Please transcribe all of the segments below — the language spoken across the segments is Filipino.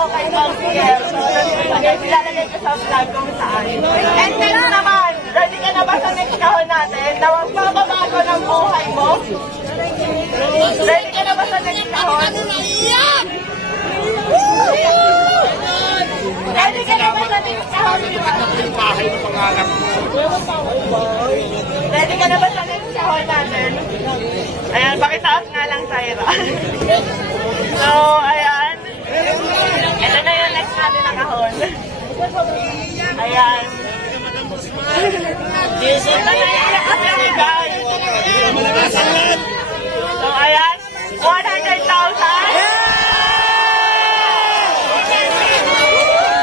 ako kay Ma'am Pierre. So, ilalagay ko sa vlog kung saan. And next naman, ready ka na ba sa next kahon natin na magbabago ng buhay mo? Ready ka na ba sa next kahon? Ready ka na ba sa next kahon? Yung bahay ng pangarap ko. Ready ka na ba sa next kahon natin? Ayan, pakitaas nga lang, Tyra. So, ayan. Ito na yung next natin na kahon. Ayan. Ito na yung next natin, guys. So, ayan. 100,000.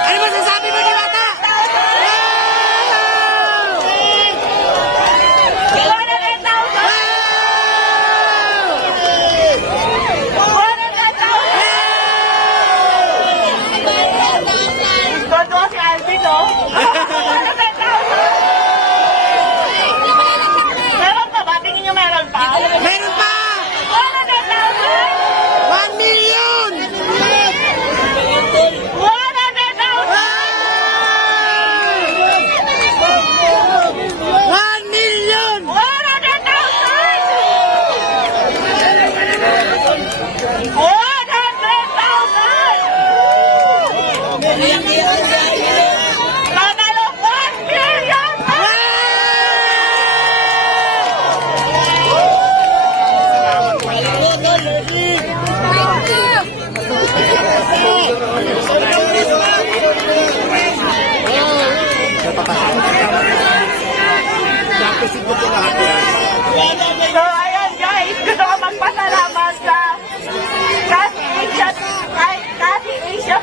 Ano masasabi mo, Diwata? 100,000. Todo si Alvin, no? 100,000. Meron pa ba? Tingin nyo meron pa? Meron pa! 100,000. 1 million! 1 million! 100,000. So, ayan guys, gusto ko magpasalamat sa Kasi Asia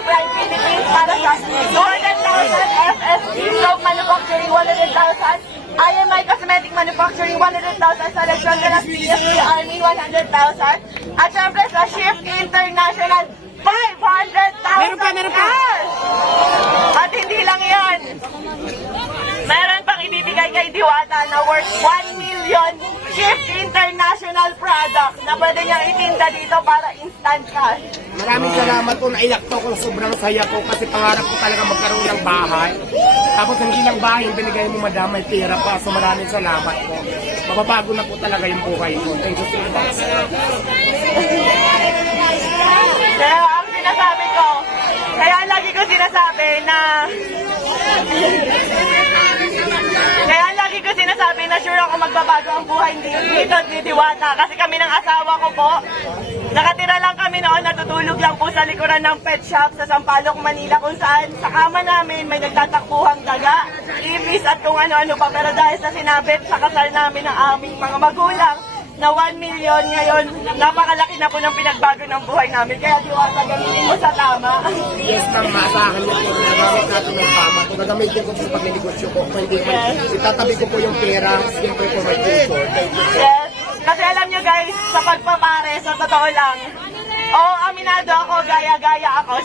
Prime Philippines para sa 200,000 FSC Soap Manufacturing 100,000, IMI Cosmetic Manufacturing 100,000, sa Lechon de las PSP Army 100,000, at syempre sa Shift International 500,000. Meron pa! cash! At hindi lang yan. Meron pang ibibigay kay Diwata na worth 1 million Shift International product na pwede niyang itinda dito para instant cash. Maraming salamat po, naiyak po ako, sobrang saya po kasi pangarap ko talaga magkaroon ng bahay. Tapos hindi lang bahay, yung binigay mo madam, may pera pa. So maraming salamat po. Mababago na po talaga yung buhay ko. Thank you so much. Kaya ang sinasabi ko, kaya lagi ko sinasabi na sure ako magbabago ang buhay dito ni Diwata. Kasi kami ng asawa ko po, nakatira lang kami noon, natutulog lang po sa likuran ng pet shop sa Sampaloc, Manila, kung saan sa kama namin may nagtatakbuhang daga, ibis at kung ano-ano pa. Pero dahil sa sinabit sa kasal namin ng aming mga magulang, na 1 million ngayon, napakalaki na po ng pinagbago ng buhay namin. Kaya Diwata, gamitin mo sa tama. Yes ma'am, maasahan niyo po. Nagamit natin ng tama. Kung nagamitin ko po sa pag-negosyo ko, kung hindi ko, itatabi ko po yung pera, siyempre po may tutor. Yes. Kasi alam nyo guys, sa pagpapare, sa totoo lang, aminado ako, gaya-gaya ako.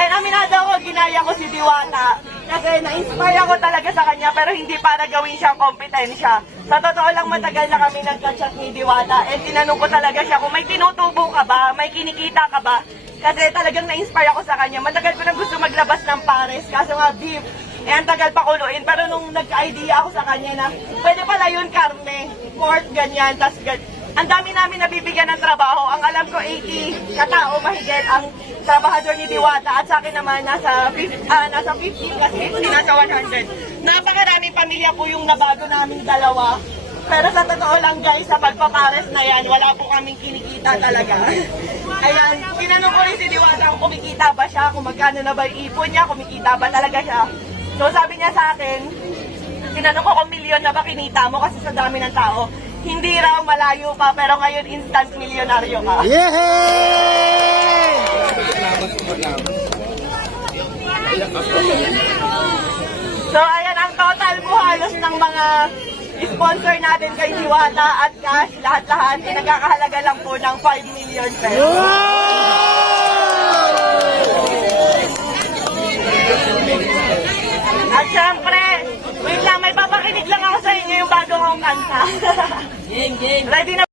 And aminado ako, ginaya ko si Diwata. Kasi na-inspire ako talaga sa kanya, pero hindi para gawin siyang kompetensya. Sa totoo lang, matagal na kami nagka-chat ni Diwata. And tinanong ko talaga siya kung may tinutubo ka ba, may kinikita ka ba. Kasi talagang na-inspire ako sa kanya. Matagal ko na gusto maglabas ng pares, kaso nga beef. Eh, ang tagal pakuluin. Pero nung nagka-idea ako sa kanya na pwede pala yun karne, pork, ganyan, tas ang dami namin nabibigyan ng trabaho. Ang alam ko, 80 katao mahigit ang trabahador ni Diwata. At sa akin naman, nasa 50 kasi 50, nasa 100. Napakaraming pamilya po yung nabago naming dalawa. Pero sa totoo lang guys, sa pagpapares na yan, wala po kaming kinikita talaga. Ayan, tinanong ko rin si Diwata kung kumikita ba siya, kung magkano na ba yung ipon niya, kumikita ba talaga siya. So sabi niya sa akin, tinanong ko kung milyon na ba kinita mo kasi sa dami ng tao. Hindi raw, malayo pa, pero ngayon instant milyonaryo ka. Yehey! So ayan ang total po halos ng mga sponsor natin kay Diwata at cash, lahat-lahat, nagkakahalaga lang po ng 5 million pesos. At syempre, wait lang, may papakinig lang ako sa inyo yung bago kong kanta. Ready na